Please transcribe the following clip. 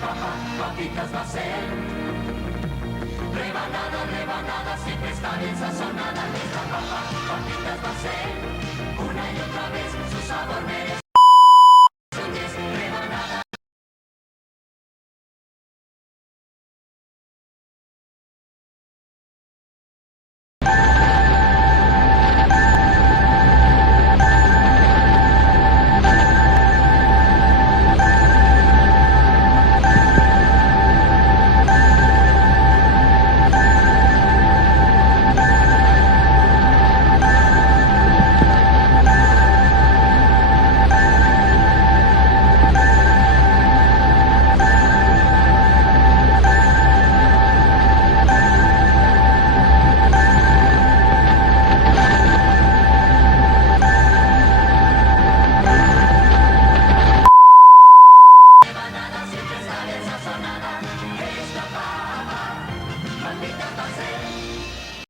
papitas va a ser. Rebanada, rebanada, siempre está bien sazonada. Nuestra papitas va a ser. Una y otra vez su sabor merece. Rebanada. Rebanada siempre está bien sazonada. Esta papitas va a ser.